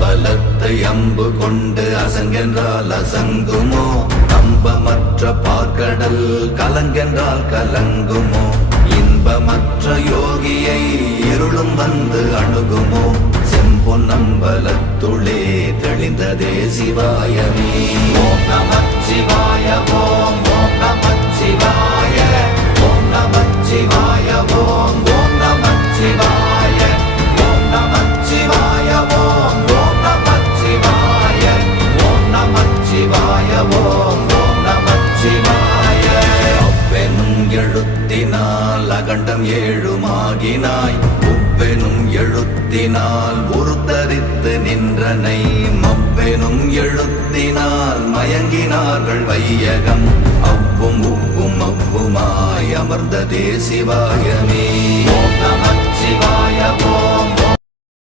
அம்பலத்தை அம்பு கொண்டு அசங்கென்றால் அசங்குமோ? நம்பமற்ற பார்க்கடல் கலங்கென்றால் கலங்குமோ? இன்பமற்ற யோகியை இருளும் வந்து அணுகுமோ? செம்பொன்னம்பலத்துளே தெளிந்ததே சிவாயமே. ஓம் நமச்சிவாய ஓம் ஓம் நமச்சிவாய ஓம் நமச்சிவாய ஓம் ஓம் நமச்சிவாய ஓம் நமச்சிவாய ஓம் ஓம் நமச்சிவாய ஓம் நமச்சிவாய ஓம் ஓம் நமச்சிவாய. அவ்வெனும் எழுத்தினால் அகண்டம் ஏழுமாகினாய், உவ்வெனும் எழுத்தினால் உருத்தரித்து நின்றனை, மவ்வெனும் எழுத்தினால் மயங்கினார்கள் வையகம். அவ்வும் உவ்வும் அவ்வுமாய் அமர்ந்ததே சிவாயமே. ஓம் நமச்சிவாய ஓம்